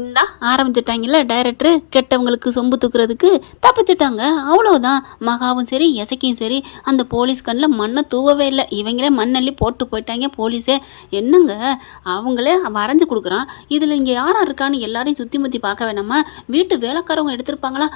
இந்தா ஆரம்பிச்சிட்டாங்கல்ல டைரக்டரு கெட்டவங்களுக்கு சொம்பு தூக்குறதுக்கு தப்பிச்சிட்டாங்க. அவ்வளோதான். மகாவும் சரி எசக்கியும் சரி அந்த போலீஸ் கண்ணில் மண்ணை தூவவே இல்லை. இவங்களே மண்ணள்ளி போட்டு போயிட்டாங்க போலீஸே. என்னங்க அவங்களே வரைஞ்சி கொடுக்குறான். இதில் இங்கே யாராக இருக்கான்னு எல்லாரையும் சுற்றி முற்றி பார்க்க வேணாமா? வீட்டு வேலைக்காரவங்க எடுத்திருப்பாங்களா?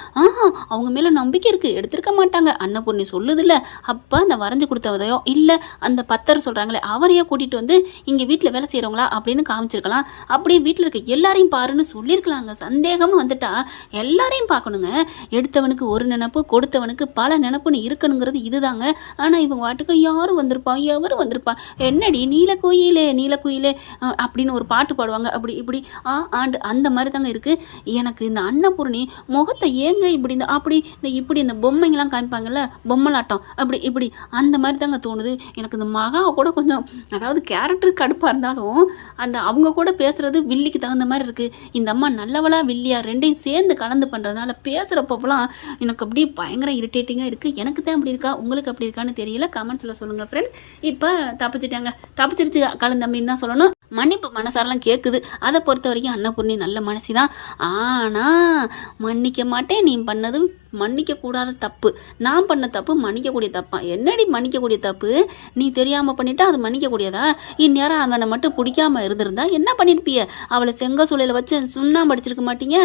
அவங்க மேலே நம்பிக்கை இருக்குது, எடுத்திருக்க மாட்டாங்க. அன்னபூர்ணி சொல்லுதில்ல. அப்போ அந்த வரைஞ்சி கொடுத்தவதையோ இல்லை அந்த பத்தர் சொல்கிறாங்களே அவரையோ கூட்டிகிட்டு வந்து இங்கே வீட்டில் வேலை செய்கிறவங்களா அப்படின்னு காமிச்சிருக்கலாம். அப்படியே வீட்டில் இருக்க எல்லாரையும் பாருன்னு சொல்லியிருக்கலாங்க. சந்தேகம்னு வந்துட்டா எல்லாரையும் பார்க்கணுங்க. எடுத்தவனுக்கு ஒரு நினப்பு, கொடுத்தவனுக்கு பல நினப்புன்னு இருக்கணுங்கிறது இதுதாங்க. ஆனால் இவங்க வாட்டுக்கு யாரும் வந்திருப்பான், எவரும் வந்திருப்பான். என்னடி நீலக்குயிலே நீலக்குயிலே அப்படின்னு ஒரு பாட்டு பாடுவாங்க. அப்படி இப்படி ஆண்டு அந்த மாதிரி தாங்க இருக்குது. எனக்கு இந்த அன்னபூர்ணி முகத்தை ஏங்க இப்படி இந்த அப்படி இந்த இப்படி இந்த பொம்மைங்கெல்லாம் காமிப்பாங்கல்ல, பொம்மலாட்டம் அப்படி இப்படி அந்த மாதிரி தாங்க தோணுது எனக்கு. இந்த மகாவை கூட கொஞ்சம் அதாவது கேரக்டர் கடுப்பாக இருந்தாலும் அந்த அவங்க கூட பேசுகிறது வில்லிக்கு தகுந்த மாதிரி இருக்குது. இந்த அம்மா நல்லவளா வில்லியா ரெண்டையும் சேர்ந்து கலந்து பண்ணுறதுனால பேசுகிறப்பெல்லாம் எனக்கு அப்படியே பயங்கர இரிட்டேட்டிங்காக இருக்குது. எனக்கு தான் அப்படி இருக்கா, உங்களுக்கு அப்படி இருக்கான்னு தெரியல. கமெண்ட்ஸில் சொல்லுங்கள் ஃப்ரெண்ட். இப்போ தப்பிச்சிருச்சு கலந்தம்பின்னு தான் சொல்லணும். மன்னிப்பு மனசாரெல்லாம் கேட்குது. அதை பொறுத்த வரைக்கும் அன்னபூர்ணி நல்ல மனசி தான். ஆனால் மன்னிக்க மாட்டேன், நீ பண்ணது மன்னிக்கக்கூடாத தப்பு, நான் பண்ண தப்பு மன்னிக்கக்கூடிய தப்பா? என்னடி மன்னிக்கக்கூடிய தப்பு? நீ தெரியாமல் பண்ணிட்டா அது மன்னிக்கக்கூடியதா? இந்நேரம் அவனை மட்டும் பிடிக்காமல் இருந்திருந்தா என்ன பண்ணியிருப்பிய? அவளை செங்க சூளையில் வச்சு சுண்ணாம்பு அடிச்சிருக்க மாட்டீங்க?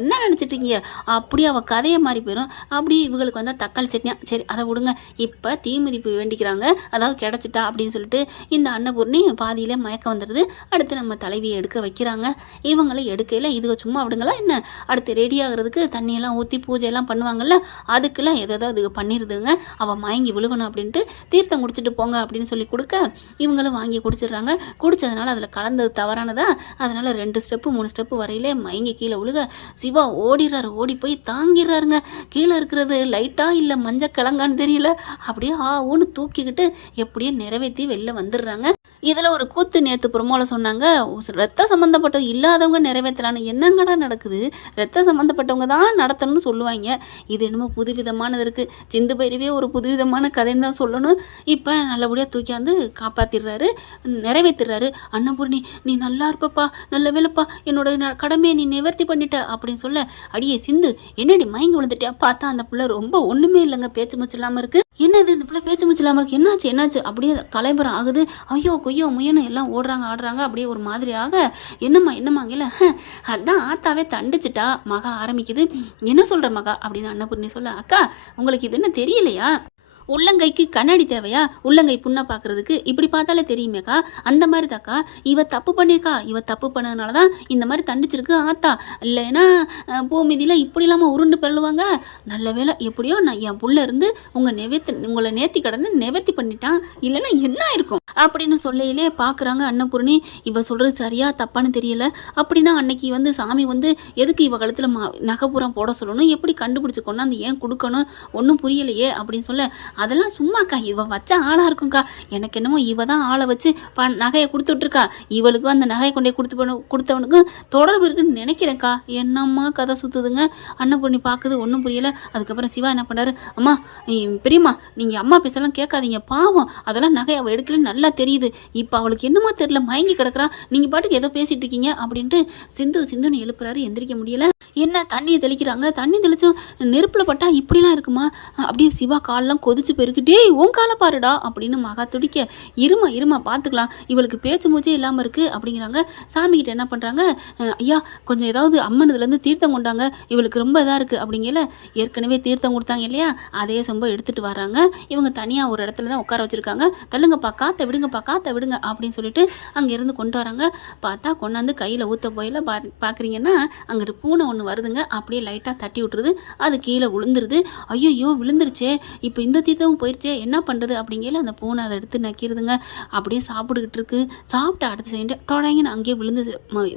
என்ன நினச்சிட்ருக்கீங்க? அப்படியே அவள் கதையை மாறி போயிடும். அப்படி இவங்களுக்கு வந்தால் தக்காளி சட்னியா? சரி அதை விடுங்க. இப்போ தீமிதிப்பு வேண்டிக்கிறாங்க, அதாவது கிடச்சிட்டா அப்படின்னு சொல்லிட்டு இந்த அன்னபூர்ணி பாதியிலே மயக்கம் வந்துடுது. அடுத்து நம்ம தலைவியை எடுக்க வைக்கிறாங்க. இவங்களை எடுக்கையில் இதுக சும்மா விடுங்களா என்ன? அடுத்து ரெடி ஆகிறதுக்கு தண்ணியெல்லாம் ஊற்றி பூஜையெல்லாம் பண்ணுவாங்கல்ல, அதுக்கெல்லாம் எதாவது இதுக பண்ணிடுதுங்க. அவள் மயங்கி விழுகணும் அப்படின்ட்டு தீர்த்தம் குடிச்சிட்டு போங்க அப்படின்னு சொல்லி கொடுக்க இவங்களும் வாங்கி குடிச்சிடுறாங்க. குடித்ததுனால அதில் கலந்தது தவறானதா, அதனால் 2 ஸ்டெப்பு 3 ஸ்டெப்பு வரையிலே மயங்கி கீழே விழுக சிவா ஓடிடுறாரு. ஓடி போய் தாங்கிடுறாருங்க. கீழே இருக்கிறது லைட்டாக இல்லை மஞ்சள் கிழங்கான்னு தெரியல, அப்படியே ஒன்று தூக்கிக்கிட்டு எப்படியே நிறைவேற்றி வெளில வந்துடுறாங்க. இதில் ஒரு கூத்து நேற்று ப்ரொமோவில் சொன்னாங்க, ரத்த சம்மந்தப்பட்டது இல்லாதவங்க நிறைவேற்றலான்னு. என்னங்கடா நடக்குது? ரத்த சம்மந்தப்பட்டவங்க தான் நடத்தணும்னு சொல்லுவாங்க. இது என்னமோ புதுவிதமானது இருக்குது. சிந்து பைரவியே ஒரு புதுவிதமான கதைன்னு தான் சொல்லணும். இப்போ நல்லபடியாக தூக்கியாந்து காப்பாற்றிடுறாரு, நிறைவேற்றிடுறாரு. அன்னபூர்ணி நீ நல்லா இருப்பப்பா, நல்ல வேலைப்பா, என்னோட கடமையை நீ நிவர்த்தி பண்ணிட்ட அப்படின்னு சொல்ல, அடியே சிந்து என்னடி மயங்கி விழுந்துட்டியா? பார்த்தா அந்த பிள்ளை ரொம்ப ஒன்றுமே இல்லைங்க, பேச்சு மூச்சு இல்லாமல் இருக்குது. என்னது இந்த பிள்ளை பேச்சு மூச்சு இல்லாமல் இருக்குது? என்னாச்சு? அப்படியே கலைபரம் ஆகுது. ஐயோ கொய்யோ முயன்னு எல்லாம் ஆடுறாங்க. அப்படியே ஒரு மாதிரியாக என்னம்மாங்கல்ல, அதான் ஆத்தாவே தண்டிச்சிட்டா மகா ஆரம்பிக்குது. என்ன சொல்கிற மகா அப்படின்னு அன்னபூர்ணி சொல்ல, அக்கா உங்களுக்கு இது என்ன தெரியலையா? உள்ளங்கைக்கு கண்ணாடி தேவையா? உள்ளங்கை புண்ணை பார்க்குறதுக்கு இப்படி பார்த்தாலே தெரியுமேக்கா. அந்த மாதிரி தாக்கா இவ தப்பு பண்ணியிருக்கா. இவ தப்பு பண்ணதுனால தான் இந்த மாதிரி தண்டிச்சிருக்கு ஆத்தா. இல்லைன்னா பூமிதியில் இப்படி இல்லாமல் உருண்டு பெறலுவாங்க. நல்ல வேலை எப்படியோ நான் என் புள்ள இருந்து உங்களை நேர்த்தி கடனை நிவர்த்தி பண்ணிட்டான், இல்லைன்னா என்ன இருக்கும் அப்படின்னு சொல்லையிலே பார்க்குறாங்க அன்னபூர்ணி. இவ சொல்கிறது சரியா தப்பான்னு தெரியல. அப்படின்னா அன்னைக்கு வந்து சாமி வந்து எதுக்கு இவ கழுத்தில் நகைப்புறம் போட சொல்லணும், எப்படி கண்டுபிடிச்சி கொண்டாந்து ஏன் கொடுக்கணும், ஒன்றும் புரியலையே அப்படின்னு சொல்ல, அதெல்லாம் சும்மாக்கா இவ வச்ச ஆளாக இருக்கும்க்கா. எனக்கு என்னமோ இவ தான் ஆளை வச்சு நகையை கொடுத்துட்ருக்கா. இவளுக்கும் அந்த நகையை கொண்டே கொடுத்தவனுக்கும் தொடர்பு இருக்குன்னு நினைக்கிறேன்க்கா. என்னம்மா கதை சுற்றுதுங்க. அன்னபூர்ணி பார்க்குது, ஒன்றும் புரியலை. அதுக்கப்புறம் சிவா என்ன பண்ணாரு, அம்மா பெரியம்மா நீங்கள் அம்மா பேசலாம் கேட்காதீங்க, பாவம் அதெல்லாம் நகை அவள் எடுக்கலன்னு நல்லா தெரியுது. இப்போ அவளுக்கு என்னமோ தெரியல மயங்கி கிடக்குறா, நீங்கள் பாட்டுக்கு ஏதோ பேசிகிட்டு இருக்கீங்க அப்படின்ட்டு சிந்துன்னு எழுப்புறாரு. எந்திரிக்க முடியலை. என்ன தண்ணியை தெளிக்கிறாங்க. தண்ணி தெளிச்சும் நெருப்பில் பட்டா இப்படிலாம் இருக்குமா? அப்படியே சிவா காலெலாம் கொதிச்சு போயிருக்கு. டேய் உன் காலை பாருடா அப்படின்னு மகா துடிக்க, இருமா பார்த்துக்கலாம், இவளுக்கு பேச்சு மூச்சே இல்லாமல் இருக்குது அப்படிங்கிறாங்க. சாமிக்கிட்ட என்ன பண்ணுறாங்க, ஐயா கொஞ்சம் ஏதாவது அம்மன் இதுலேருந்து தீர்த்தம் கொண்டாங்க, இவளுக்கு ரொம்ப இதாக இருக்குது அப்படிங்கல. ஏற்கனவே தீர்த்தம் கொடுத்தாங்க இல்லையா, அதே சொம்ப எடுத்துகிட்டு வராங்க. இவங்க தனியாக ஒரு இடத்துல தான் உட்கார வச்சுருக்காங்க. தள்ளுங்கப்பா காற்றை விடுங்க அப்படின்னு சொல்லிட்டு அங்கேருந்து கொண்டு வராங்க. பார்த்தா கொண்டாந்து கையில் ஊற்ற போயில பார்க்குறீங்கன்னா அங்கிட்டு பூனை ஒன்று வருதுங்க. அப்படியே லைட்டாக தட்டி விட்டுருது, அது கீழே விழுந்துருது. ஐயோ விழுந்துருச்சே, இப்போ இந்த தீர்த்தமும் போயிடுச்சே, என்ன பண்ணுறது அப்படிங்கல அந்த பூனை அதை எடுத்து நக்கிடுதுங்க. அப்படியே சாப்பிட்டுக்கிட்டு இருக்கு. சாப்பிட்டு அடுத்த செகண்ட் டொடாங்கன்னு அங்கேயே விழுந்து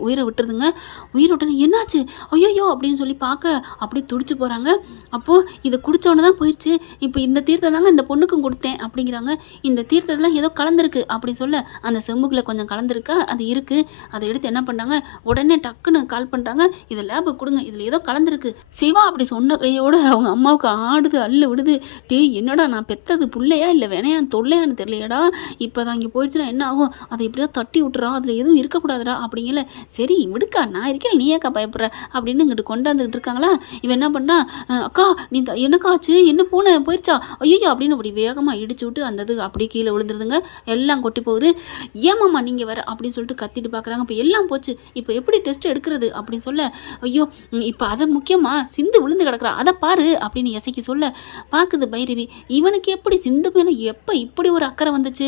உயிரை விட்டுருதுங்க. உயிரை விட்டு என்னாச்சு ஐயோ அப்படின்னு சொல்லி பார்க்க அப்படியே துடிச்சு போகிறாங்க. அப்போது இதை குடித்தோன்னே தான் போயிடுச்சு. இப்போ இந்த தீர்த்தம் தாங்க இந்த பொண்ணுக்கும் கொடுத்தேன் அப்படிங்கிறாங்க. இந்த தீர்த்தத்தில் ஏதோ கலந்துருக்கு கலந்துருக்கு அப்படின்னு சொல்ல அந்த செம்புக்குள்ளே கொஞ்சம் கலந்துருக்கா அது இருக்குது. அதை எடுத்து என்ன பண்ணாங்க, உடனே டக்குன்னு கால் பண்ணுறாங்க, இதை லேபுக்கு கொடுங்க, இதில் ஏதோ கலந்துருக்கு. சிவா அப்படி சொன்ன கையோடு அவங்க அம்மாவுக்கு ஆடுது அள்ளு விடுது. டேய் என்னடா நான் பெற்றது பிள்ளையா இல்லை வினையான்னு தொல்லையான்னு தெரியலையடா, இப்போ தான் இங்கே போயிடுச்சுன்னா என்ன ஆகும், அதை எப்படியோ தட்டி விட்டுறா, அதில் எதுவும் இருக்கக்கூடாதுடா அப்படிங்கல. சரி விடுக்கா நான் இருக்கேன் நீ ஏக்கா பயப்படுற அப்படின்னு இங்கிட்டு கொண்டாந்துக்கிட்டு இருக்காங்களா. இவன் என்ன பண்ணா, அக்கா நீ என்னக்கா ஆச்சு, என்ன பூனை போயிடுச்சா, ஐயோ அப்படின்னு அப்படி வேகமாக இடிச்சு விட்டு அந்த இது அப்படியே கீழே விழுந்துருதுங்க, எல்லாம் கொட்டி போகுது. ஏமாம்மா நீங்கள் வேற அப்படின்னு சொல்லிட்டு கத்திட்டு பார்க்குறாங்க. இப்போ எல்லாம் போச்சு, இப்போ எப்படி டெஸ்ட் எடுக்கிறது அப்படின்னு சொல்ல, ஐயோ இப்போ அதை முக்கியமாக சிந்து விழுந்து கிடக்குறா அதை பாரு அப்படின்னு இசைக்கு சொல்ல பார்க்குது பைரவி. இவனுக்கு எப்படி சிந்து மேலே எப்போ இப்படி ஒரு அக்கறை வந்துச்சு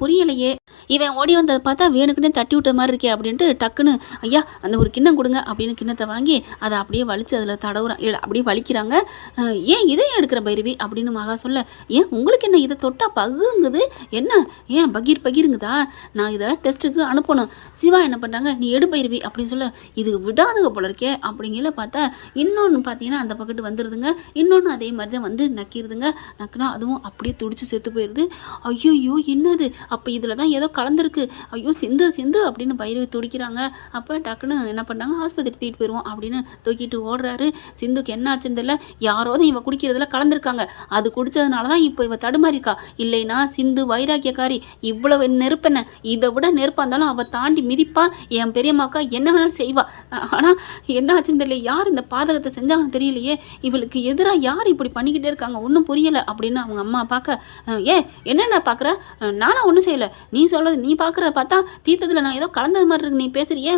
புரியலையே. இவன் ஓடி வந்ததை பார்த்தா வேணுக்குன்னே தட்டி விட்ட மாதிரி இருக்கே அப்படின்ட்டு டக்குன்னு ஐயா அந்த ஒரு கிண்ணம் கொடுங்க அப்படின்னு கிண்ணத்தை வாங்கி அதை அப்படியே வலிச்சு அதில் தடவுறான், அப்படியே வலிக்கிறாங்க. ஏன் இதை எடுக்கிற பைரவி அப்படின்னு மகா சொல்ல, ஏன் உங்களுக்கு என்ன இதை தொட்டா பகுங்குது என்ன, ஏன் பகீருங்குதா, நான் இதை டெஸ்ட்டுக்கு அனுப்பணும். சிவா என்ன பண்ணுறாங்க, நீ எடு பைரவி அப்படின்னு சொல்ல, இது விடாதுக போல இருக்கே அப்படிங்கிற பார்த்தா இன்னொன்று பார்த்தீங்கன்னா அந்த பக்கத்து வந்துடுதுங்க. இன்னொன்று அதே மாதிரி தான் வந்து நக்கிடுதுங்க. நக்குனா அதுவும் அப்படியே துடிச்சு செத்து போயிடுது. ஐயோ என்னது, அப்போ இதில் தான் ஏதோ கலந்துருக்கு, ஐயோ சிந்து சிந்து அப்படின்னு பைரவி துடிக்கிறாங்க. அப்போ டக்குன்னு என்ன பண்ணாங்க, ஆஸ்பத்திரி தூக்கிட்டு போயிடுவோம் அப்படின்னு தூக்கிட்டு ஓடுறாரு. சிந்துக்கு என்ன ஆச்சுன்னு தெரியல, யாரோதான் இவ குடிக்கிறதுல கலந்துருக்காங்க, அது குடிச்சதுனால தான் இப்போ இவ தடுமாறிக்கா, இல்லைன்னா சிந்து வைராக்கியக்காரி, இவ்வளவு நெருப்பென்ன, இதை விட நெருப்பாக இருந்தாலும் அவள் தாண்டி மிதிப்பா, என் பெரியம்மாக்கா என்ன வேணாலும் செய்வா. ஆனால் என்ன ஆச்சுன்னு தெரியல, யார் இந்த பாதகத்தை செஞ்சாங்கன்னு தெரியலையே, இவளுக்கு எதிராக யார் இப்படி பண்ணிக்கிட்டே இருக்காங்க ஒன்றும் புரியலை அப்படின்னு அவங்க அம்மா பார்க்க, என்னென்ன பார்க்குற, நானா ஒன்றும் செய்யலை, நீ சொல்கிறது நீ பார்க்குறத பார்த்தா தீர்த்தத்தில் நான் ஏதோ கலந்தது மாதிரி இருக்கு, நீ பேசுறியே,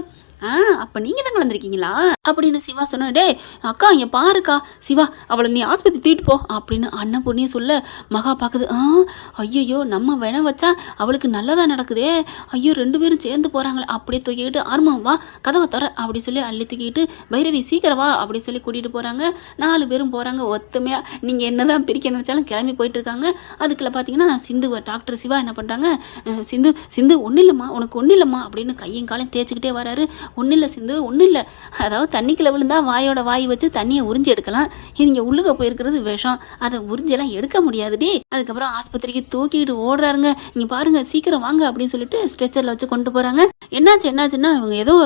அப்போ நீங்கள் தான் கலந்துருக்கீங்களா அப்படின்னு சிவா சொன்ன. டே அக்கா இங்கே பாருக்கா சிவா, அவளை நீ ஆஸ்பத்திரி தூக்கிட்டு போ அப்படின்னு அன்னபூர்ணியை சொல்ல மகா பார்க்குது. ஐயோ நம்ம வேண வச்சா அவளுக்கு நல்லதாக நடக்குதே, ஐயோ 2 பேரும் சேர்ந்து போகிறாங்களே அப்படியே தூக்கிக்கிட்டு ஆர்மம் வா கதவை தர அப்படி சொல்லி அள்ளி தூக்கிட்டு பைரவி சீக்கிரம் வா அப்படி சொல்லி கூட்டிகிட்டு போகிறாங்க. 4 பேரும் போகிறாங்க ஒத்துமையாக. நீங்கள் என்ன தான் பிரிக்க நினச்சாலும் கிளம்பி போயிட்டு இருக்காங்க. அதுக்குள்ள பார்த்தீங்கன்னா சிந்து டாக்டர் சிவா என்ன பண்ணுறாங்க, சிந்து சிந்து ஒன்றும் இல்லைம்மா உனக்கு ஒன்றும் இல்லைம்மா அப்படின்னு கையும் காலையும் தேய்ச்சிக்கிட்டே வராரு. ஒன்றும் இல்லை சிந்து ஒன்றும் இல்லை, அதாவது தண்ணிக்குள்ளே விழுந்தா வாயோட வாய் வச்சு தண்ணியை உறிஞ்சி எடுக்கலாம், இங்கே உள்ளுக போயிருக்கிறது விஷம், அதை உறிஞ்செல்லாம் எடுக்க முடியாதுடி. அதுக்கப்புறம் ஆஸ்பத்திரிக்கு தூக்கிட்டு ஓடுறாருங்க. இங்கே பாருங்க சீக்கிரம் வாங்க அப்படின்னு சொல்லிட்டு ஸ்ட்ரெச்சரில் வச்சு கொண்டு போகிறாங்க. என்னாச்சுன்னா இவங்க ஏதோ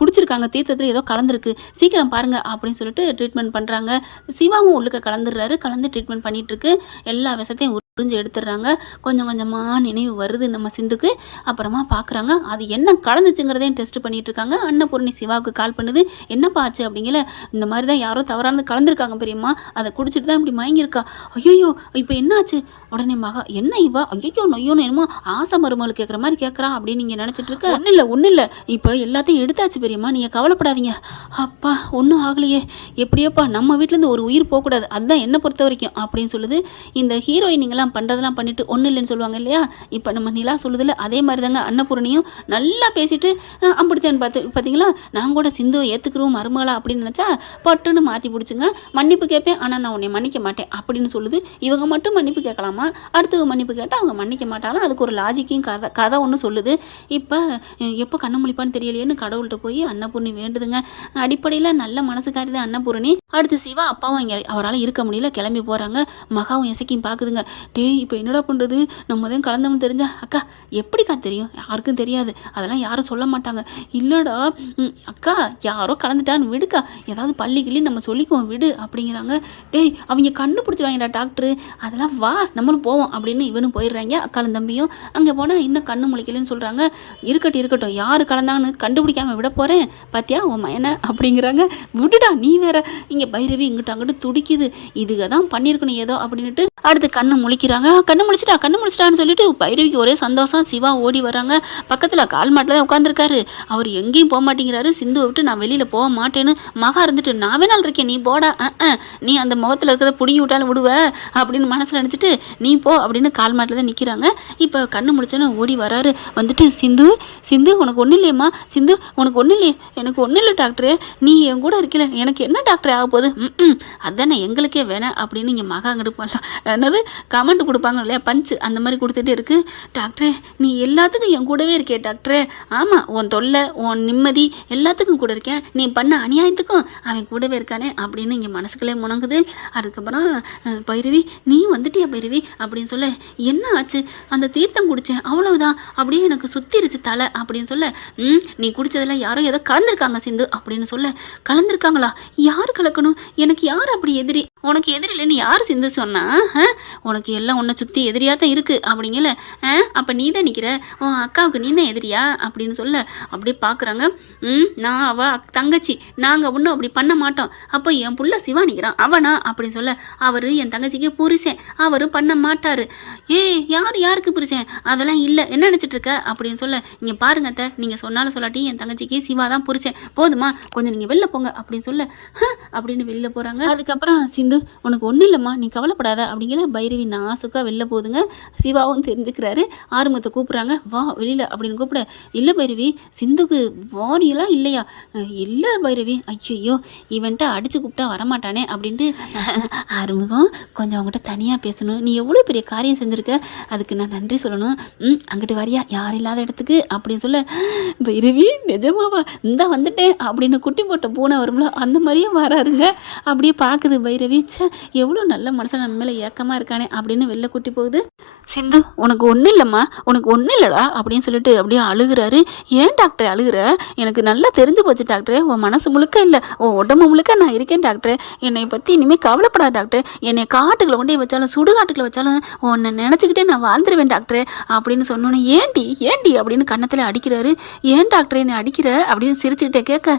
குடிச்சிருக்காங்க, தீர்த்தத்தில் ஏதோ கலந்துருக்கு, சீக்கிரம் பாருங்க அப்படின்னு சொல்லிட்டு ட்ரீட்மெண்ட் பண்ணுறாங்க. சிவாவும் உள்ளுக்க கலந்துடுறாரு, கலந்து ட்ரீட்மெண்ட் பண்ணிட்டு இருக்கு. எல்லா விஷத்தையும் உறிஞ்சு எடுத்துடுறாங்க. கொஞ்சம் கொஞ்சமாக நினைவு வருது நம்ம சிந்துக்கு. அப்புறமா பார்க்குறாங்க அது என்ன கலந்துச்சுங்கிறதையும் டெஸ்ட் பண்ணிட்டு இருக்காங்க. அன்னபூர்ணி சிவாவுக்கு கால் பண்ணுது, என்னப்பா ஆச்சு அப்படிங்கல. இந்த மாதிரி தான் யாரோ தவறானது கலந்துருக்காங்க பெரியம்மா, அதை குடிச்சிட்டு தான் இப்படி மயங்கியிருக்கா. ஐயோ இப்போ என்னாச்சு. உடனே மகா என்ன இவா ஐயோ நொய்யோன்னு என்னமோ ஆசை மருமகள் கேட்குற மாதிரி கேட்குறா அப்படின்னு நீங்கள் நினச்சிட்டு இருக்க. ஒன்றும் இல்லை இப்போ எல்லாத்தையும் எடுத்தாச்சு பெரியம்மா, நீங்கள் கவலைப்படாதீங்க. அப்பா ஒன்றும் ஆகலையே, எப்படியோப்பா நம்ம வீட்டிலேருந்து ஒரு உயிர் போகக்கூடாது, அதுதான் என்னை பொறுத்த வரைக்கும் அப்படின்னு சொல்லுது. இந்த ஹீரோயினிங்கெல்லாம் பண்ணுறதெல்லாம் பண்ணிட்டு ஒன்றும் இல்லைன்னு சொல்லுவாங்க இல்லையா, இப்போ நம்ம நிலா சொல்லுதில்ல அதே மாதிரி தாங்க அன்னபூர்ணியும் நல்லா பேசிட்டு அப்படித்தான் பார்த்தீங்களா, நான் கூட சிந்துவை ஏற்றுக்கிறோம் மருமகளா அப்படின்னு நினச்சா பட்டுன்னு மாற்றி பிடிச்சுங்க. மன்னிப்பு கேட்பேன் ஆனால் நான் உன்னை மன்னிக்க மாட்டேன் அப்படின்னு சொல்லுது. இவங்க மட்டும் மன்னிப்பு கேட்கலாமா, அடுத்தவங்க மன்னிப்பு கேட்டால் அவங்க மன்னிக்க மாட்டாலும் அதுக்கு ஒரு லாஜிக்கையும் கதை ஒன்று சொல்லுது. இப்போ எப்போ கண்ணு முழிப்பான்னு தெரியலையேன்னு கடவுள்கிட்ட போய் அன்னபூர்ணி வேண்டுதுங்க. அடிப்படையில் நல்ல மனசுக்காரி தான் அன்னபூர்ணி. அடுத்து சிவா அப்பாவும் இங்கே அவரால் இருக்க முடியல, கிளம்பி போகிறாங்க. மகாவும் இசைக்கும் பார்க்குதுங்க. டேய் இப்போ என்னடா பண்ணுறது, நம்ம தான் கலந்தோம்னு தெரிஞ்சா, அக்கா எப்படிக்கா தெரியும், யாருக்கும் தெரியாது, அதெல்லாம் யாரும் சொல்ல மாட்டாங்க. இல்லைடா அக்கா யாரோ கலந்துட்டான்னு விடுக்கா, ஏதாவது பள்ளிக்கிள்ளி நம்ம சொல்லிக்குவோம் விடு அப்படிங்கிறாங்க. டேய் அவங்க கண்டுபிடிச்சிடுவாங்கடா டாக்டரு, அதெல்லாம் வா நம்மளும் போவோம் அப்படின்னு இவனும் போயிடுறாங்க. அக்காலும் தம்பியும் அங்கே போனால் இன்னும் கண்ணு முளைக்கலன்னு சொல்கிறாங்க. இருக்கட்டும் யார் கலந்தாங்கன்னு கண்டுபிடிக்காம விட போகிறேன் பார்த்தியா உன் மயனை அப்படிங்கிறாங்க. விடுடா நீ வேற. இங்கே பைரவி இங்கிட்ட அங்கிட்டு துடிக்குது, இதுக தான் பண்ணியிருக்கணும் ஏதோ அப்படின்ட்டு. அடுத்து கண்ணு முழிக்கிறாங்க. கண்ணு முழிச்சிட்டான்னு சொல்லிட்டு பைரவிக்கு ஒரே சந்தோஷம். சிவா ஓடி வராங்க. பக்கத்தில் கால் மாட்டில் தான் உட்காந்துருக்காரு. அவர் எங்கேயும் போக மாட்டேங்கிறாரு. சிந்துவை விட்டு நான் வெளியில் போக மாட்டேன்னு மகா இருந்துட்டு, நான் வேணாலும் இருக்கேன் நீ போடா, நீ அந்த முகத்தில் இருக்கிறத பிடிங்கி விட்டாலும் விடுவ அப்படின்னு மனசில் நினச்சிட்டு நீ போ அப்படின்னு கால் மாட்டில் தான் நிற்கிறாங்க. இப்போ கண்ணு முடிச்சோன்னு ஓடி வராரு. வந்துட்டு சிந்து உனக்கு ஒன்றும் இல்லையம்மா, சிந்து உனக்கு ஒன்றும் இல்லையே, எனக்கு ஒன்றும் இல்லை டாக்டரு, நீ என் கூட இருக்கல, எனக்கு என்ன டாக்டர் ஆக போகுது ம் அதானே எங்களுக்கே வேணாம் அப்படின்னு இங்கே மகா அங்கிட்டு பண்ணலாம் என்னது கமெண்ட் கொடுப்பாங்க இல்லையா பஞ்சு அந்த மாதிரி கொடுத்துட்டு இருக்கு. டாக்டரே நீ எல்லாத்துக்கும் என் கூடவே இருக்கே டாக்டரே. ஆமாம் உன் தொல்லை உன் நிம்மதி எல்லாத்துக்கும் கூட இருக்கேன். நீ பண்ண அநியாயத்துக்கும் அவன் கூடவே இருக்கானே அப்படின்னு இங்கே மனசுக்குள்ளே முணங்குது. அதுக்கப்புறம் பைரவி நீ வந்துட்டியா பைரவி அப்படின்னு சொல்ல என்ன ஆச்சு அந்த தீர்த்தம் குடித்தேன் அவ்வளவுதான் அப்படியே எனக்கு சுத்திருச்சு தலை அப்படின்னு சொல்ல நீ குடித்ததில் யாரோ ஏதோ கலந்துருக்காங்க சிந்து அப்படின்னு சொல்ல கலந்துருக்காங்களா? யார் கலக்கணும்? எனக்கு யார் அப்படி எதிரி? உனக்கு எதிரில்லைன்னு யார் சிந்து சொன்னா? உனக்கு எல்லாம் உன்னை சுற்றி எதிரியாக தான் இருக்குது அப்படிங்கல. அப்போ நீ தான் நிற்கிற உன் அக்காவுக்கு நீ தான் எதிரியா அப்படின்னு சொல்ல அப்படியே பார்க்குறாங்க. நான் அவள் தங்கச்சி நாங்கள் ஒன்றும் அப்படி பண்ண மாட்டோம். அப்போ என் புள்ள சிவா நிற்கிறான் அவனா அப்படின்னு சொல்ல அவர் என் தங்கச்சிக்கு புரிசேன் அவரும் பண்ண மாட்டார். யாருக்கு புரிசேன் அதெல்லாம் இல்லை என்ன நினச்சிட்டு இருக்க அப்படின்னு சொல்ல இங்கே பாருங்க அத்தை நீங்கள் சொன்னாலும் சொல்லாட்டி என் தங்கச்சிக்கு சிவா தான் புரிசேன் போதுமா கொஞ்சம் நீங்கள் வெளில போங்க அப்படின்னு சொல்ல அப்படின்னு வெளில போகிறாங்க. அதுக்கப்புறம் சிந்து உனக்கு ஒன்றும் இல்லைம்மா நீ கவலைப்படாத அப்படிங்கிற பைரவி நாசுக்காக வெளில போகுதுங்க. சிவாவும் தெரிஞ்சுக்கிறாரு. ஆறுமுகத்தை கூப்பிட்றாங்க வா வெளியில் அப்படின்னு கூப்பிட இல்லை பைரவி சிந்துக்கு வாரியெல்லாம் இல்லையா? இல்லை பைரவி ஐயோ இவன்ட்ட அடித்து கூப்பிட்டா வரமாட்டானே அப்படின்ட்டு ஆறுமுகம் கொஞ்சம் அவங்ககிட்ட தனியாக பேசணும். நீ எவ்வளோ பெரிய காரியம் செஞ்சுருக்க அதுக்கு நான் நன்றி சொல்லணும். அங்கிட்டு வரியா யார் இல்லாத இடத்துக்கு அப்படின்னு சொல்ல பைரவி நிஜமாவா இந்த வந்துட்டேன் அப்படின்னு குட்டி போட்ட பூனை வரும்ல அந்த மாதிரியே வராருங்க. அப்படியே பார்க்குது பைரவி எவ்வளோ நல்ல மனசை நம்ம மேலே ஏக்கமாக இருக்கானே அப்படின்னு வெளில கூட்டி போகுது. சிந்து உனக்கு ஒன்றும் இல்லைம்மா உனக்கு ஒன்றும் இல்லைடா அப்படின்னு சொல்லிட்டு அப்படியே அழுகிறாரு. ஏன் டாக்டர் அழுகிற? எனக்கு நல்லா தெரிஞ்சு போச்சு டாக்டர் உன் மனசு முழுக்க இல்லை உன் உடம்பு முழுக்க நான் இருக்கேன் டாக்டர். என்னை பற்றி இனிமேல் கவலைப்படாத டாக்டர். என்னை காட்டுக்குள்ள கொண்டே வச்சாலும் சுடுகாட்டுக்குள்ள வச்சாலும் உன்னை நினச்சிக்கிட்டே நான் வாழ்ந்துருவேன் டாக்டர் அப்படின்னு சொன்னோன்னே ஏண்டி அப்படின்னு கன்னத்தில் அடிக்கிறாரு. ஏன் டாக்டர் என்னை அடிக்கிற அப்படின்னு சிரிச்சுக்கிட்டே கேட்க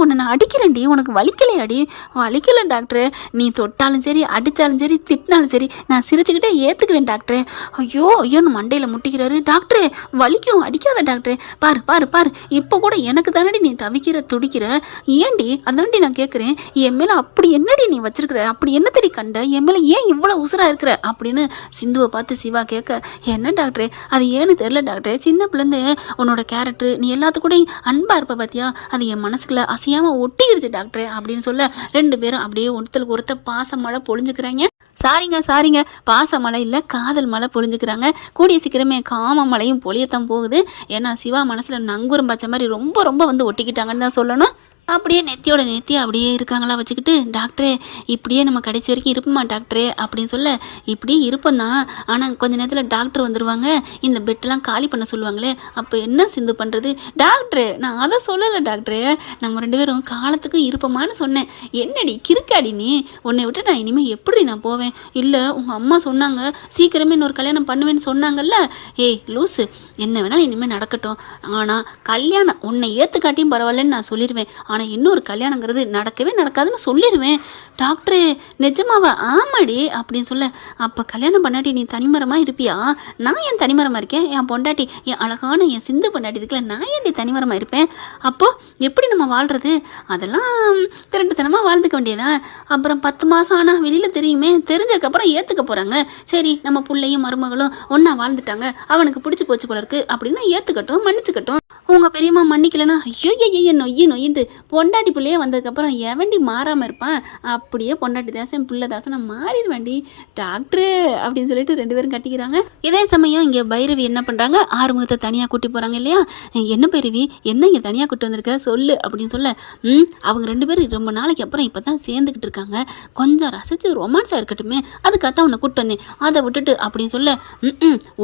உன்னை நான் அடிக்கிறேன்டி உனக்கு வலிக்கலையாடி? வலிக்கலை டாக்டர். நீ தொட்டாலும் சரி அடித்தாலும் சரி திட்டினாலும் சரி நான் சிரிச்சுக்கிட்டே ஏற்றுக்குவேன் டாக்டர். ஐயோன்னு மண்டையில் முட்டிக்கிறாரு. டாக்டரே வலிக்கும் அடிக்காத டாக்டரே. பாரு இப்போ கூட எனக்கு தானடி நீ தவிக்கிற துடிக்கிற. ஏண்டி அதாண்டி நான் கேட்குறேன் என் மேலே அப்படி என்னடி நீ வச்சிருக்கிற? அப்படி என்ன தேடி கண்ட? என் மேலே ஏன் இவ்வளோ உசுராக இருக்கிற அப்படின்னு சிந்துவை பார்த்து சிவா கேட்க என்ன டாக்டரே அது ஏன்னு தெரில டாக்டரே. சின்ன பிள்ளைந்து உன்னோட கேரக்டர் நீ எல்லாத்துக்கூடையும் அன்பாக இருப்ப பார்த்தியா அது என் மனசுக்குள்ள அசையாமல் ஒட்டிக்கிடுச்சு டாக்டரே அப்படின்னு சொல்ல ரெண்டு பேரும் அப்படியே ஒருத்தருக்கு ஒருத்தர் பாச மழை பொழிஞ்சுக்கிறாங்க. சாரிங்க பாச மழை இல்லை காதல் மழை பொழிஞ்சுக்கிறாங்க. கூடிய சீக்கிரமே காம மழையும் பொழியத்தான் போகுது. ஏன்னா சிவா மனசில் நங்கூரம் பச்சை மாதிரி ரொம்ப வந்து ஒட்டிக்கிட்டாங்கன்னு தான் சொல்லணும். அப்படியே நெத்தியோட நெத்தி அப்படியே இருக்காங்களா வச்சுக்கிட்டு டாக்டரே இப்படியே நம்ம கடைசி வரைக்கும் இருப்போமா டாக்டரே அப்படின்னு சொல்ல இப்படியே இருப்போம் தான். ஆனால் கொஞ்ச நேரத்தில் டாக்டர் வந்துடுவாங்க இந்த பெட்டெல்லாம் காலி பண்ண சொல்லுவாங்களே அப்போ என்ன சிந்து பண்ணுறது? டாக்டரே நான் அதை சொல்லலை டாக்டரே நம்ம ரெண்டு பேரும் காலத்துக்கு இருப்போமான்னு சொன்னேன். என்னடி கிறுக்காடி நீ உன்னை விட்டு நான் இனிமேல் எப்படி நான் போவேன்? இல்லை உங்கள் அம்மா சொன்னாங்க சீக்கிரமே இன்னொரு கல்யாணம் பண்ணுவேன்னு சொன்னாங்கல்ல. லூஸு என்ன வேணாலும் இனிமேல் நடக்கட்டும். ஆனால் கல்யாணம் உன்னை ஏற்றுக்காட்டியும் பரவாயில்லன்னு நான் சொல்லிடுவேன். ஆனால் இன்னொரு கல்யாணங்கிறது நடக்கவே நடக்காதுன்னு சொல்லிடுவேன். டாக்டரே நிஜமாவா? ஆமாடி அப்படின்னு சொல்ல அப்போ கல்யாணம் பண்ணாட்டி நீ தனிமரமாக இருப்பியா? நான் என் தனிமரமாக இருக்கேன். என் பொண்டாட்டி என் அழகான என் சிந்து பொண்டாட்டி இருக்கல நான் ஏன்டி தனிமரமாக இருப்பேன்? அப்போது எப்படி நம்ம வாழ்கிறது? அதெல்லாம் திருட்டுத்தனமாக வாழ்ந்துக்க வேண்டியதான். அப்புறம் 10 மாதம் ஆனால் வெளியில் தெரியுமே தெரிஞ்சதுக்கப்புறம் ஏற்றுக்க போகிறாங்க. சரி நம்ம பிள்ளையும் மருமகளும் ஒன்றா வாழ்ந்துட்டாங்க அவனுக்கு பிடிச்சி போச்சு போல இருக்கு அப்படின்னா ஏற்றுக்கட்டும் மன்னிச்சுக்கட்டும். உங்கள் பெரியம்மா மன்னிக்கலன்னா ஐயோ நொய்யின்ட்டு பொண்டாட்டி பிள்ளையே வந்ததுக்கப்புறம் எவண்டி மாறாமல் இருப்பான்? அப்படியே பொண்டாட்டி தாசன் பிள்ளை தாசனை மாறிடுவேண்டி டாக்டரு அப்படின்னு சொல்லிட்டு ரெண்டு பேரும் கட்டிக்கிறாங்க. இதே சமயம் இங்கே பைரவி என்ன பண்ணுறாங்க ஆறுமுகத்தை தனியாக கூட்டி போகிறாங்க இல்லையா. என்ன பைரவி என்ன இங்கே தனியாக கூட்டி வந்திருக்க சொல்லு அப்படின்னு சொல்ல அவங்க ரெண்டு பேரும் ரொம்ப நாளைக்கு அப்புறம் இப்போ தான் சேர்ந்துக்கிட்டு இருக்காங்க. கொஞ்சம் ரசித்து ரொமான்ஸாக இருக்கட்டுமே அதுக்காகத்தான் உன்னை கூப்பிட்டு வந்தேன் அதை விட்டுட்டு அப்படின்னு சொல்ல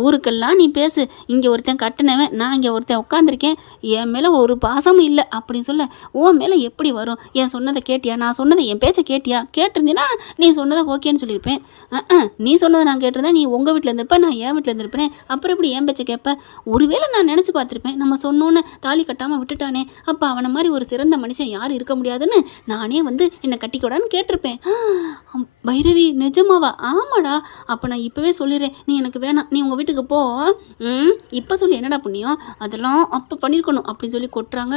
ஊருக்கெல்லாம் நீ பேசு இங்கே ஒருத்தன் கட்டினவன் நான் இங்கே ஒருத்தன் உட்காந்துருக்கேன் என் மேலே ஒரு பாசமும் இல்லை அப்படின்னு சொல்ல உன் மேலே எப்படி வரும்? என் சொன்னதை கேட்டியா? நான் சொன்னதை என் பேச்சை கேட்டியா? கேட்டிருந்தீன்னா நீ சொன்னதை ஓகேன்னு சொல்லியிருப்பேன். நீ சொன்னதை நான் கேட்டிருந்தேன் நீ உங்கள் வீட்டில் இருந்திருப்பேன் நான் என் வீட்டில் இருந்திருப்பேன். அப்புறம் எப்படி என் பேச்சை கேட்பேன்? ஒருவேளை நான் நினச்சி பார்த்துருப்பேன் நம்ம சொன்னோன்னு தாலி கட்டாமல் விட்டுட்டானே அப்போ அவனை மாதிரி ஒரு சிறந்த மனுஷன் யாரும் இருக்க முடியாதுன்னு நானே வந்து என்னை கட்டிக்கூடான்னு கேட்டிருப்பேன். பைரவி நிஜமாவா? ஆமாடா. அப்போ நான் இப்போவே சொல்லிடுறேன் நீ எனக்கு வேணாம் நீ உங்கள் வீட்டுக்கு போ. இப்போ சொல்லி என்னடா புண்ணியம் அதெல்லாம் அப்போ பண்ணியிருக்கணும் அப்படின்னு சொல்லி கொட்டுறாங்க.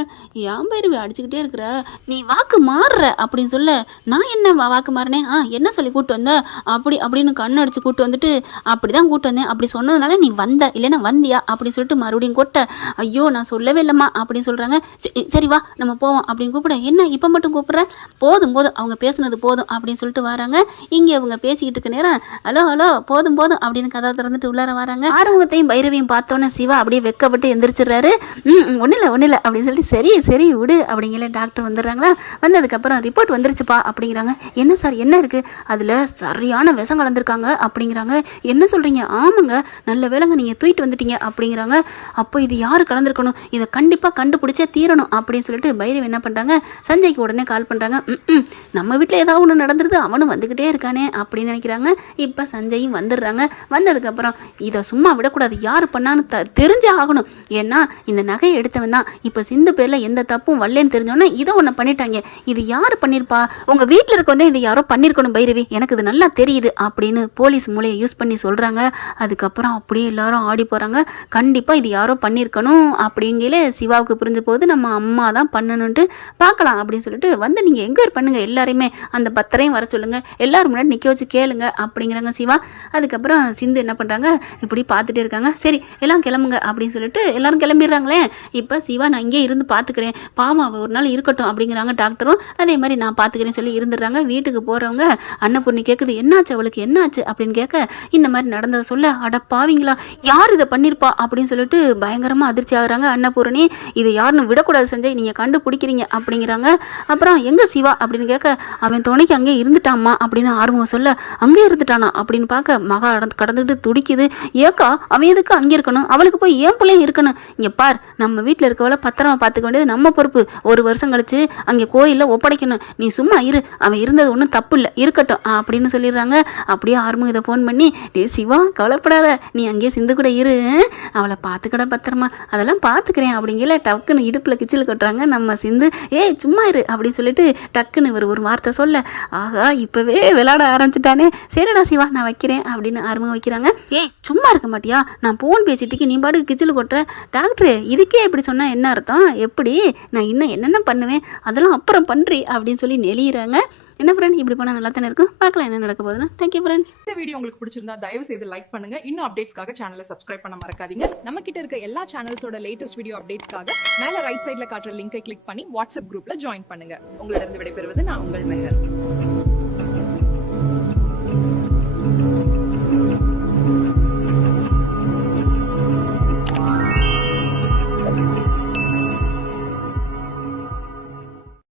ஏன் பைரவி அடிச்சுக்கிட்டே இருக்கிற, நீ வாக்கு மாறுற அப்படின்னு சொல்ல, நான் என்ன வாக்கு மாறினேன், என்ன சொல்லி கூட்டு வந்த அப்படின்னு கண்ணடிச்சு கூட்டு வந்துட்டு, அப்படிதான் கூட்டு வந்தேன், அப்படி சொன்னதுனால நீ வந்த, இல்லைன்னா வந்தியா அப்படின்னு சொல்லிட்டு மறுபடியும் கொட்ட, ஐயோ நான் சொல்லவே இல்லைம்மா அப்படின்னு சொல்கிறாங்க. சரி வா நம்ம போவோம் அப்படின்னு கூப்பிட, என்ன இப்போ மட்டும் கூப்பிட்ற, போதும் போதும் அவங்க பேசுனது போதும் அப்படின்னு சொல்லிட்டு வராங்க. இங்கே அவங்க பேசிக்கிட்டு இருக்க நேரம், ஹலோ ஹலோ போதும் போதும் அப்படின்னு கதை திறந்துட்டு உள்ளார வராங்க. ஆறுமுகத்தையும் பைரவியும் பார்த்தோன்னே சிவா அப்படியே வெக்கப்பட்டு எந்திரிச்சிடுறாரு. ஒன்றும் இல்லை அப்படின்னு சொல்லிட்டு, சரி சரி விடு அப்படிங்கிற டாக்டர் வந்துடுறாங்களா. வந்ததுக்கப்புறம் ரிப்போர்ட் வந்துருச்சுப்பா அப்படிங்கிறாங்க. என்ன சார் என்ன இருக்குது, அதில் சரியான விஷம் கலந்துருக்காங்க அப்படிங்கிறாங்க. என்ன சொல்கிறீங்க, ஆமாங்க நல்ல வேலைங்க நீங்கள் தூக்கிட்டு வந்துட்டீங்க அப்படிங்கிறாங்க. அப்போ இது யார் கலந்துருக்கணும், இதை கண்டிப்பாக கண்டுபிடிச்சே தீரணும் அப்படின்னு சொல்லிட்டு பைரவி என்ன பண்ணுறாங்க, சஞ்சய்க்கு உடனே கால் பண்ணுறாங்க. நம்ம வீட்டில் ஏதாவது ஒன்று நடந்துருது, அவனும் வந்துக்கிட்டே இருக்கானே அப்படின்னு நினைக்கிறாங்க. இப்போ சஞ்சயும் வந்துடுறாங்க. வந்ததுக்கப்புறம் இதை சும்மா விடக்கூடாது, யார் பண்ணான்னு தெரிஞ்சே ஆகணும், ஏன்னா இந்த நகையை எடுத்தவன் தான். இப்போ சிந்து பேரில் எந்த தப்பும் வரலன்னு தெரிஞ்சோன்னா இதை ஒன்று பண்ணிட்டாங்க, இது யார் பண்ணியிருப்பா, உங்கள் வீட்டில் இருக்கவங்க இதை யாரோ பண்ணியிருக்கணும் பைரவி, எனக்கு இது நல்லா தெரியுது அப்படின்னு போலீஸ் மூலையை யூஸ் பண்ணி சொல்கிறாங்க. அதுக்கப்புறம் அப்படியே எல்லாரும் ஆடி போகிறாங்க. கண்டிப்பாக இது யாரோ பண்ணியிருக்கணும் அப்படிங்கிற சிவாவுக்கு புரிஞ்ச போது நம்ம அம்மா தான் பண்ணணுன்ட்டு பார்க்கலாம் அப்படின்னு சொல்லிட்டு, வந்து நீங்கள் எங்கே பண்ணுங்க எல்லாரையுமே அந்த பத்தரையும் வர சொல்லுங்கள், எல்லாரும் முன்னாடி நிற்க வச்சு கேளுங்க அப்படிங்கிறாங்க சிவா. அதுக்கப்புறம் சிந்து என்ன பண்ணுறாங்க, இப்படி பார்த்துட்டே இருக்காங்க. சரி எல்லாம் கிளம்புங்க அப்படின்னு சொல்லிட்டு எல்லாரும் கிளம்பிடுறாங்களே. இப்போ சிவா நான் இங்கே இருந்து பார்த்துக்கிறேன், பாவம் அவள் ஒரு நாள் இருக்கட்டும் அப்படிங்கிறாங்க டாக்டரும். அதே மாதிரி நான் பார்த்துக்கிறேன்னு சொல்லி இருந்துடுறாங்க. வீட்டுக்கு போகிறவங்க அன்னபூர்ணி கேட்குது, என்னாச்சு அவளுக்கு என்னாச்சு அப்படின்னு கேட்க, இந்த மாதிரி நடந்ததை சொல்ல, அட பாவீங்களா யார் இதை பண்ணியிருப்பா அப்படின்னு சொல்லிட்டு பயங்கரமாக அதிர்ச்சி ஆகுறாங்க அன்னபூர்ணி. இதை யாருன்னு விடக்கூடாது சஞ்சய், நீங்கள் கண்டுபிடிக்கிறீங்க அப்படிங்கிறாங்க. அப்புறம் எங்கே சிவா அப்படின்னு கேட்க, அவன் துணைக்கு அங்கே இருந்துட்டாம்மா அப்படின்னு ஆர்வம் சொல்ல, அங்கே இருந்துட்டானா அப்படின்னு பார்க்க மகா கடந்துட்டு துடிக்குது. ஏக்கா அவன் எதுக்கு அங்கே இருக்கணும், அவளுக்கு போய் ஏன் பிள்ளையும் இருக்கணும், இங்கே பார் நம்ம வீட்டில் இருக்கவளை பத்திரமா பார்த்துக்க வேண்டியது நம்ம பொறுப்பு, ஒரு வருஷம் கழிச்சு அங்கே கோயிலில் ஒப்படைக்கணும், நீ சும்மா இரு, அவன் இருந்தது ஒன்றும் தப்பு இல்லை இருக்கட்டும் அப்படின்னு சொல்லிடுறாங்க. அப்படியே ஆர்வம் இதை ஃபோன் பண்ணி, டே சிவா கவலைப்படாத, நீ அங்கேயே சிந்து கூட இரு, அவளை பார்த்துக்கட பத்திரமா, அதெல்லாம் பார்த்துக்கிறேன் அப்படிங்கிற டக்குன்னு இடுப்பில் கிச்சில் கட்டுறாங்க நம்ம சிந்து. ஏய் சும்மா இரு அப்படின்னு சொல்லிட்டு டக்குன்னு ஒரு வார்த்தை சொல்ல, ஆகா இப்போவே விளையாட ஆரம்பிச்சிட்டானே, சரிடா சிவா நான் வைக்கிறேன் அப்படின்னு ஆரம்பம் வைக்கிறாங்க. ஏய் சும்மா இருக்க மாட்டியா, நான் ஃபோன் பேசிட்டு நீ பாட்டுக்கு கிச்சில் கொட்டுற, டாக்டரு இதுக்கே இப்படி சொன்னால் என்ன அர்த்தம், எப்படி நான் இன்னும் என்னென்ன பண்ணுவேன் அதெல்லாம் அப்புறம் பண்ணுறி அப்படின்னு சொல்லி நெளிகிறாங்க. என்ன ஃப்ரெண்ட் இப்படி போனால் நல்லா தானே இருக்கும், பார்க்கலாம் என்ன நடக்க போகுதுன்னா. Thank you friends. இந்த வீடியோ உங்களுக்கு பிடிச்சிருந்தா தயவு செய்து லைக் பண்ணுங்க, இன்னும் அப்டேட்ஸ்க்காக சேனலை சப்ஸ்கிரைப் பண்ண மறக்காதீங்க. நம்ம கிட்ட இருக்க எல்லா சேனல்ஸோட லேட்டஸ்ட் வீடியோ அப்டேட்ஸ்க்காக மேல ரைட் சைடுல காட்டுற லிங்கை கிளிக் பண்ணி வாட்ஸ்அப் குரூப்ல ஜாயின் பண்ணுங்க. உங்களிடம் விடைபெறுவது நான் உங்கள் மெஹர்.